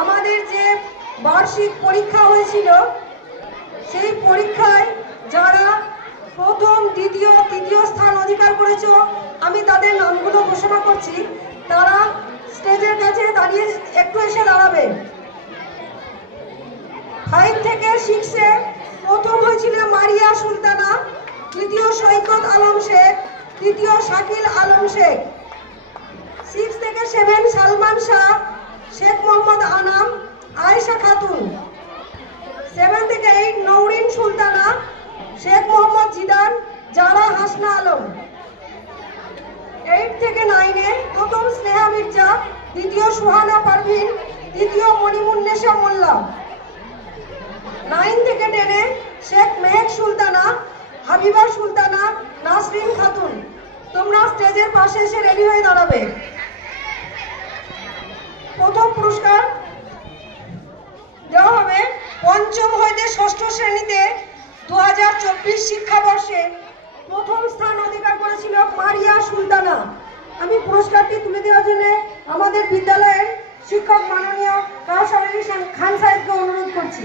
আমাদের যে বার্ষিক পরীক্ষা হয়েছিল, সেই পরীক্ষায় যারা প্রথম, দ্বিতীয়, তৃতীয় স্থান অধিকার করেছ, আমি তাদের নামগুলো ঘোষণা করছি। তারা স্টেজের কাছে দাঁড়িয়ে একটু এসে দাঁড়াবে। ফাইভ থেকে সিক্সে প্রথম হয়েছিল মারিয়া সুলতানা, দ্বিতীয় সৈকত আলম শেখ, তৃতীয় শাকিল আলম শেখ। সিক্স থেকে সেভেন সালমান শাহ আয়েশা খাতুন। সেভেন থেকে এইট নৌরিন সুলতানা শেখ মোহাম্মদ জিদান জারা হাসনা আলম। এইট থেকে নাইনে প্রথম স্নেহা মির্জা, দ্বিতীয় সুহানা পারভিন, তৃতীয় মণিমুন্নেশা মোল্লা। নাইন থেকে টেনে শেখ মেহেক সুলতানা, হাবিবা সুলতানা, নাসরিন খাতুন। তোমরা স্টেজের পাশে এসে রেডি হয়ে দাঁড়াবে। ষষ্ঠ শ্রেণীতে দু হাজার চব্বিশ শিক্ষাবর্ষে প্রথম স্থান অধিকার করেছিল মারিয়া সুলতানা। আমি পুরস্কারটি তুলে দেওয়ার জন্য আমাদের বিদ্যালয়ের শিক্ষক মাননীয় খান সাহেবকে অনুরোধ করছি।